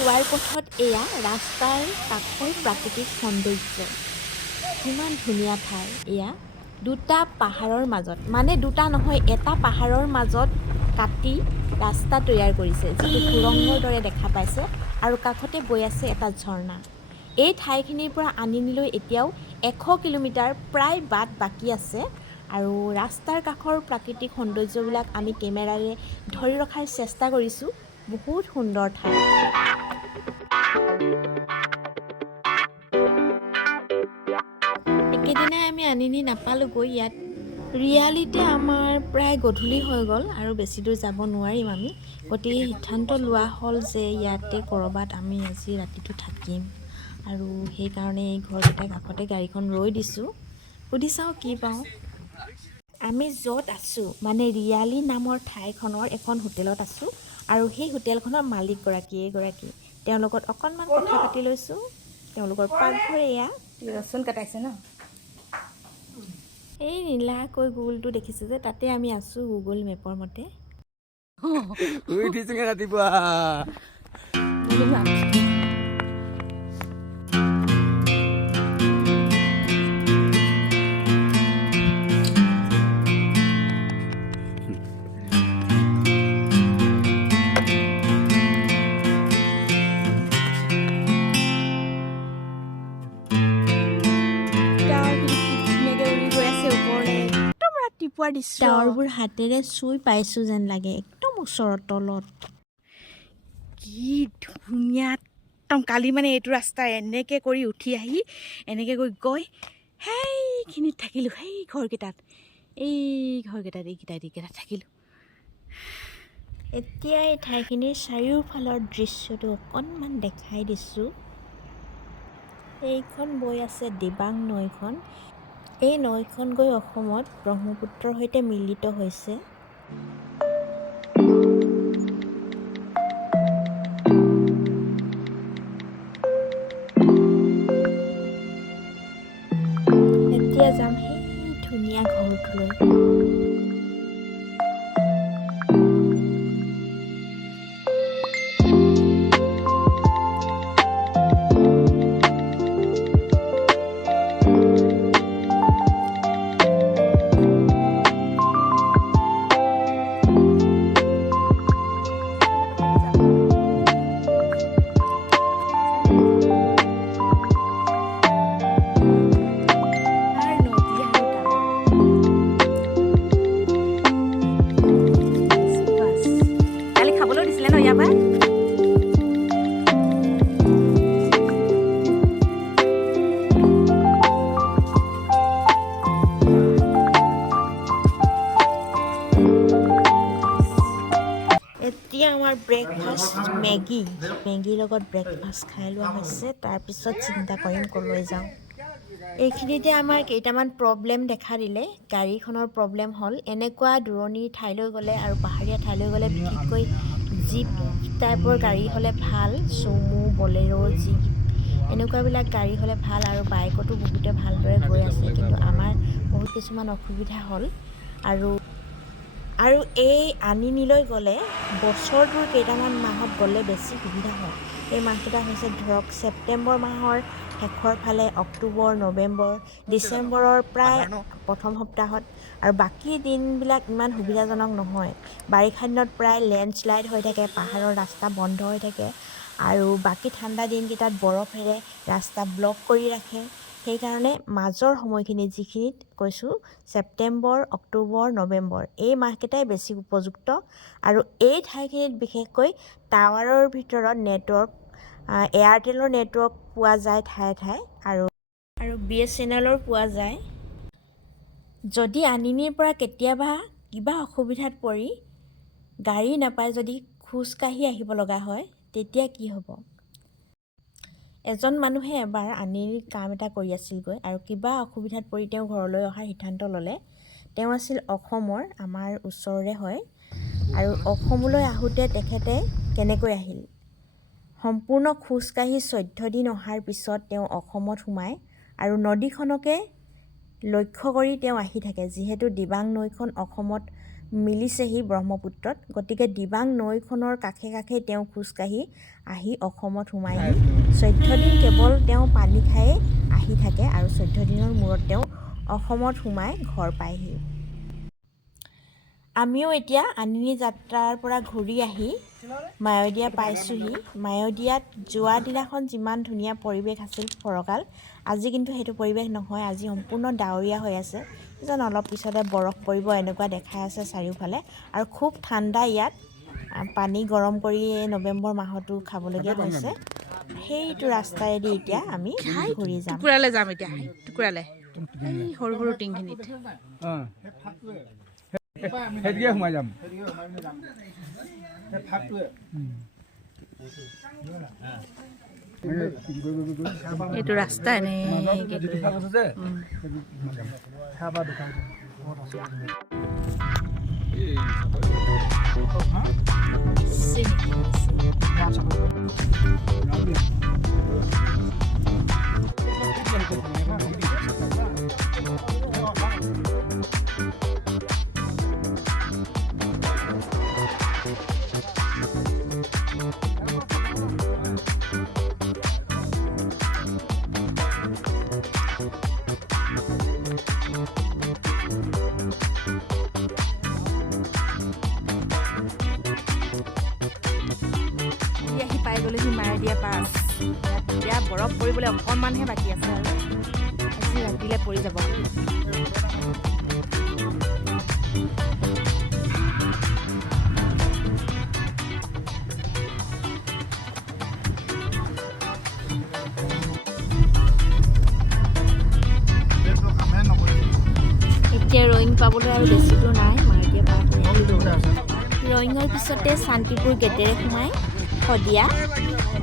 যোৱাৰ পথত এয়া ৰাস্তাৰ কাষৰ প্ৰাকৃতিক সৌন্দৰ্য। কিমান ধুনীয়া ঠাই এয়া। দুটা পাহাৰৰ মাজত, মানে দুটা নহয়, এটা পাহাৰৰ মাজত কাটি ৰাস্তা তৈয়াৰ কৰিছে, যিটো সুৰংগৰ দৰে দেখা পাইছে, আৰু কাষতে বৈ আছে এটা ঝৰ্ণা। এই ঠাইখিনিৰ পৰা আনিনীলৈ এতিয়াও 100 কিলোমিটাৰ প্ৰায় বাট বাকী আছে, আৰু ৰাস্তাৰ কাষৰ প্ৰাকৃতিক সৌন্দৰ্যবিলাক আমি কেমেৰাৰে ধৰি ৰখাৰ চেষ্টা কৰিছোঁ। বহুত সুন্দৰ ঠাই। একেদিনাই আমি আনিনী নাপালোগৈ ইয়াত। ৰিয়ালিতে আমাৰ প্ৰায় গধূলি হৈ গ'ল আৰু বেছি দূৰ যাব নোৱাৰিম আমি। গতিকে সিদ্ধান্ত লোৱা হ'ল যে ইয়াতে ক'ৰবাত আমি আজি ৰাতিটো থাকিম, আৰু সেইকাৰণে এই ঘৰকেইটাৰ কাষতে গাড়ীখন ৰৈ দিছোঁ। সুধি চাওঁ কি পাওঁ। আমি য'ত আছোঁ, মানে ৰিয়ালি নামৰ ঠাইখনৰ এখন হোটেলত আছোঁ, আৰু সেই হোটেলখনৰ মালিকগৰাকী এইগৰাকী। তেওঁৰ লগত অকণমান কথা পাতি লৈছোঁ। তেওঁলোকৰ পাকঘৰ এয়া। ৰচুন কাটাইছে ন? এই নীলাকৈ গুগলটো দেখিছে যে, তাতে আমি আছোঁ গুগল মেপৰ মতে। উঠিছোগে ৰাতিপুৱা। ডাৱৰবোৰ হাতেৰে চুই পাইছোঁ যেন লাগে, একদম ওচৰত তলত। কি ধুনীয়া একদম। কালি মানে এইটো ৰাস্তা এনেকৈ কৰি উঠি আহি এনেকৈ গৈ সেইখিনিত থাকিলোঁ, সেই ঘৰকেইটাত, এইকেইটাত থাকিলোঁ। এতিয়া এই ঠাইখিনিৰ চাৰিওফালৰ দৃশ্যটো অকণমান দেখাই দিছোঁ। এইখন বৈ আছে দিবাং নৈখন। এই নৈখন গৈ অসমত ব্ৰহ্মপুত্ৰৰ সৈতে মিলিত হৈছে। এতিয়া যাম সেই ধুনীয়া ঘৰটোলৈ। কালি খাবলৈ দিছিলে ন ইয়াৰ পৰা? এতিয়া আমাৰ ব্ৰেকফাষ্ট মেগীৰ লগত ব্ৰেকফাষ্ট খাই লোৱা হৈছে। তাৰপিছত চিন্তা কৰিম ক'লৈ যাওঁ। এইখিনিতে আমাৰ কেইটামান প্ৰব্লেম দেখা দিলে। গাড়ীখনৰ প্ৰব্লেম হ'ল। এনেকুৱা দূৰণিৰ ঠাইলৈ গ'লে আৰু পাহাৰীয়া ঠাইলৈ গ'লে বিশেষকৈ জীপ টাইপৰ গাড়ী হ'লে ভাল, চুমু, বলেৰো, জীপ এনেকুৱাবিলাক গাড়ী হ'লে ভাল, আৰু বাইকতো বহুতে ভালদৰে গৈ আছে। কিন্তু আমাৰ বহুত কিছুমান অসুবিধা হ'ল। আৰু এই আনিনীলৈ গ'লে বছৰটোৰ কেইটামান মাহত গ'লে বেছি সুবিধা হয়। এই মাহকেইটা হৈছে ধৰক ছেপ্টেম্বৰ মাহৰ শেষৰ ফালে, অক্টোবৰ, নৱেম্বৰ, ডিচেম্বৰৰ প্ৰায় প্ৰথম সপ্তাহত, আৰু বাকী দিনবিলাক ইমান সুবিধাজনক নহয়। বাৰিষা দিনত প্ৰায় লেণ্ডশ্লাইড হৈ থাকে, পাহাৰৰ ৰাস্তা বন্ধ হৈ থাকে, আৰু বাকী ঠাণ্ডা দিনকেইটাত বৰফেৰে ৰাস্তা ব্লক কৰি ৰাখে। সেইকাৰণে মাজৰ সময়খিনি, যিখিনিত কৈছোঁ ছেপ্টেম্বৰ, অক্টোবৰ, নৱেম্বৰ, এই মাহকেইটাই বেছি উপযুক্ত। আৰু এই ঠাইখিনিত বিশেষকৈ টাৱাৰৰ ভিতৰত নেটৱৰ্ক, এয়াৰটেলৰ নেটৱৰ্ক পোৱা যায় ঠায়ে ঠায়ে, আৰু BSNLৰ পোৱা যায়। যদি আনিনীৰ পৰা কেতিয়াবা কিবা অসুবিধাত পৰি গাড়ী নাপায়, যদি খোজকাঢ়ি আহিব লগা হয়, তেতিয়া কি হ'ব? এজন মানুহে এবাৰ আনিনীত কাম এটা কৰি আছিলগৈ, আৰু কিবা অসুবিধাত পৰি তেওঁ ঘৰলৈ অহাৰ সিদ্ধান্ত ল'লে। তেওঁ আছিল অসমৰ, আমাৰ ওচৰৰে হয়। আৰু অসমলৈ আহোঁতে তেখেতে কেনেকৈ আহিল? সম্পূৰ্ণ খোজকাঢ়ি 14 দিন অহাৰ পিছত তেওঁ অসমত সোমায়, আৰু নদীখনকে লক্ষ্য কৰি তেওঁ আহি থাকে। যিহেতু দিবাং নৈখন অসমত মিলিছেহি ব্ৰহ্মপুত্ৰত। গতিকে দিবাং নৈখনৰ কাষে কাষে তেওঁ খোজকাঢ়ি আহি অসমত সোমায়হি। 14 দিন কেৱল তেওঁ পানী খায়ে আহি থাকে আৰু 14 দিনৰ মূৰত তেওঁ অসমত সোমাই ঘৰ পায়হি। আমিও এতিয়া আনিনী যাত্ৰাৰ পৰা ঘূৰি আহি মায়'দিয়া পাইছোঁহি। মায়'দিয়াত যোৱা দিনাখন যিমান ধুনীয়া পৰিৱেশ আছিল ফৰকাল, আজি কিন্তু সেইটো পৰিৱেশ নহয়। আজি সম্পূৰ্ণ ডাৱৰীয়া হৈ আছে, যেন অলপ পিছতে বৰফ পৰিব এনেকুৱা দেখাই আছে চাৰিওফালে। আৰু খুব ঠাণ্ডা ইয়াত, পানী গৰম কৰি নৱেম্বৰ মাহতো খাবলগীয়া হৈছে। সেইটো ৰাস্তাইদি এতিয়া আমি ঘূৰি যাম। টুকুৰালৈ যাম এতিয়া, টুকুৰালৈ এই সৰু সৰু টিংখিনিত। সেইদিকে সোমাই যাম। এইটো ৰাস্তা এনেকৈ পাই গ'লেহি মায়'দিয়া পাছ। এতিয়া বৰফ পৰিবলৈ অকণমানহে বাকী আছে আৰু আজি ৰাতিলৈ পৰি যাব। এতিয়া ৰয়িং পাবলৈ আৰু বেছি দূৰ নাই, মায়'দিয়া পাৰ হৈ ৰয়িঙৰ পিছতে শান্তিপুৰ গেটেৰে সোমাই শদিয়া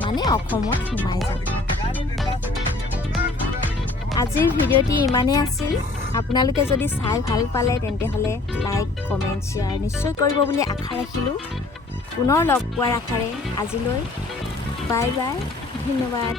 মানে অসমত সোমাই যাম। আজিৰ ভিডিঅ'টি ইমানেই আছিল। আপোনালোকে যদি চাই ভাল পালে তেন্তে হ'লে লাইক, কমেণ্ট, শ্বেয়াৰ নিশ্চয় কৰিব বুলি আশা ৰাখিলোঁ। পুনৰ লগ পোৱাৰ আশাৰে আজিলৈ বাই বাই, ধন্যবাদ।